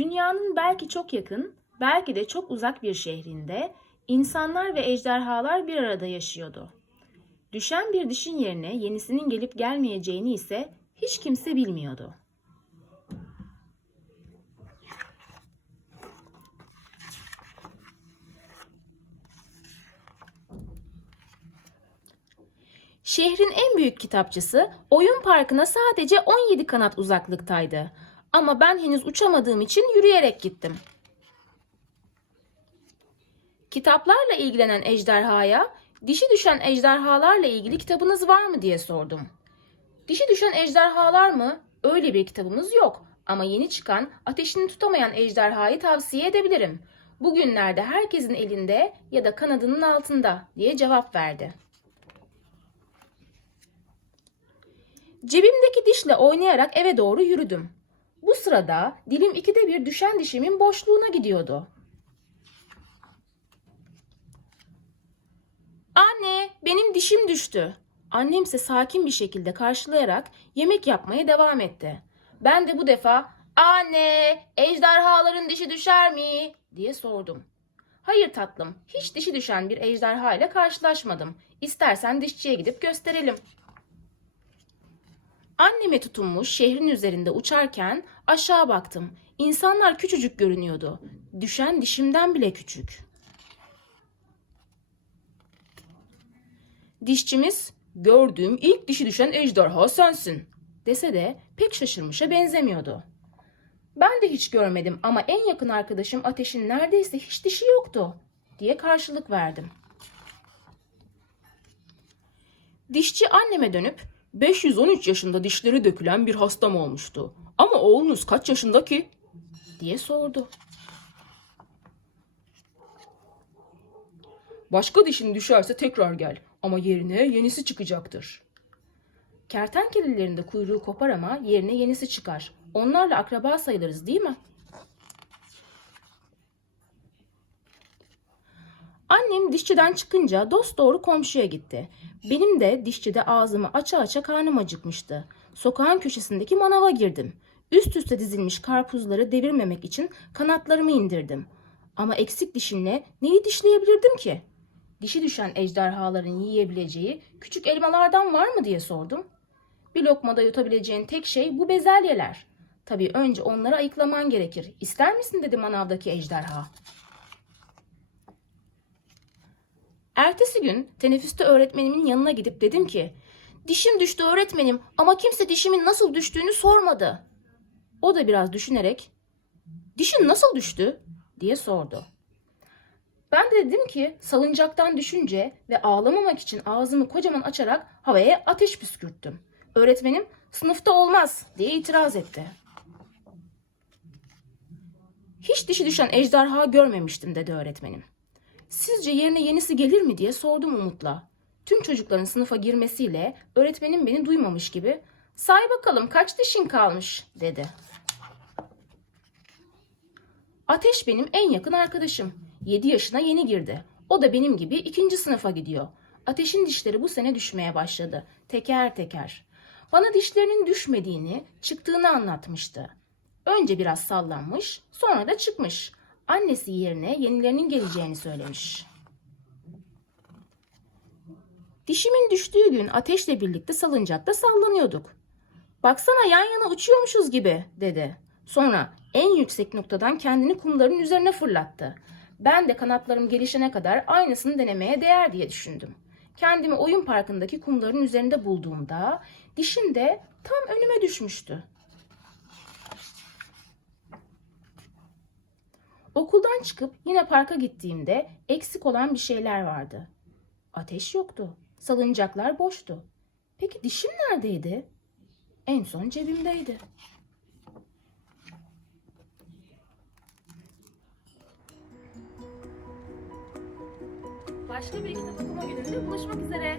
Dünyanın belki çok yakın, belki de çok uzak bir şehrinde insanlar ve ejderhalar bir arada yaşıyordu. Düşen bir dişin yerine yenisinin gelip gelmeyeceğini ise hiç kimse bilmiyordu. Şehrin en büyük kitapçısı oyun parkına sadece 17 kanat uzaklıktaydı. Ama ben henüz uçamadığım için yürüyerek gittim. Kitaplarla ilgilenen ejderhaya, dişi düşen ejderhalarla ilgili kitabınız var mı diye sordum. Dişi düşen ejderhalar mı? Öyle bir kitabımız yok. Ama yeni çıkan ateşini tutamayan ejderhayı tavsiye edebilirim. Bugünlerde herkesin elinde ya da kanadının altında diye cevap verdi. Cebimdeki dişle oynayarak eve doğru yürüdüm. Bu sırada dilim ikide bir düşen dişimin boşluğuna gidiyordu. Anne, benim dişim düştü. Annemse sakin bir şekilde karşılayarak yemek yapmaya devam etti. Ben de bu defa anne, ejderhaların dişi düşer mi diye sordum. Hayır tatlım, hiç dişi düşen bir ejderha ile karşılaşmadım. İstersen dişçiye gidip gösterelim. Anneme tutunmuş şehrin üzerinde uçarken aşağı baktım. İnsanlar küçücük görünüyordu. Düşen dişimden bile küçük. Dişçimiz gördüğüm ilk dişi düşen ejderha sensin dese de pek şaşırmışa benzemiyordu. Ben de hiç görmedim ama en yakın arkadaşım Ateş'in neredeyse hiç dişi yoktu diye karşılık verdim. Dişçi anneme dönüp 513 yaşında dişleri dökülen bir hastam olmuştu. Ama oğlunuz kaç yaşında ki? diye sordu. Başka dişin düşerse tekrar gel ama yerine yenisi çıkacaktır. Kertenkelelerin de kuyruğu kopar ama yerine yenisi çıkar. Onlarla akraba sayılırız değil mi? Annem dişçiden çıkınca dost doğru komşuya gitti. Benim de dişçide ağzımı aça aça karnım acıkmıştı. Sokağın köşesindeki manava girdim. Üst üste dizilmiş karpuzları devirmemek için kanatlarımı indirdim. Ama eksik dişimle neyi dişleyebilirdim ki? Dişi düşen ejderhaların yiyebileceği küçük elmalardan var mı diye sordum. Bir lokmada yutabileceğin tek şey bu bezelyeler. Tabii önce onları ayıklaman gerekir. İster misin dedi manavdaki ejderha. Ertesi gün teneffüste öğretmenimin yanına gidip dedim ki dişim düştü öğretmenim ama kimse dişimin nasıl düştüğünü sormadı. O da biraz düşünerek dişin nasıl düştü diye sordu. Ben de dedim ki salıncaktan düşünce ve ağlamamak için ağzımı kocaman açarak havaya ateş püskürttüm. Öğretmenim sınıfta olmaz diye itiraz etti. Hiç dişi düşen ejderha görmemiştim dedi öğretmenim. Sizce yerine yenisi gelir mi diye sordum umutla. Tüm çocukların sınıfa girmesiyle öğretmenim beni duymamış gibi say bakalım kaç dişin kalmış dedi. Ateş benim en yakın arkadaşım. 7 yaşına yeni girdi. O da benim gibi ikinci sınıfa gidiyor. Ateşin dişleri bu sene düşmeye başladı. Teker teker. Bana dişlerinin düşmediğini, çıktığını anlatmıştı. Önce biraz sallanmış, sonra da çıkmış. Annesi yerine yenilerinin geleceğini söylemiş. Dişimin düştüğü gün ateşle birlikte salıncakta sallanıyorduk. Baksana yan yana uçuyormuşuz gibi dedi. Sonra en yüksek noktadan kendini kumların üzerine fırlattı. Ben de kanatlarım gelişene kadar aynısını denemeye değer diye düşündüm. Kendimi oyun parkındaki kumların üzerinde bulduğumda dişim de tam önüme düşmüştü. Okuldan çıkıp yine parka gittiğimde eksik olan bir şeyler vardı. Ateş yoktu. Salıncaklar boştu. Peki dişim neredeydi? En son cebimdeydi. Başka bir kitap okuma gününde buluşmak üzere.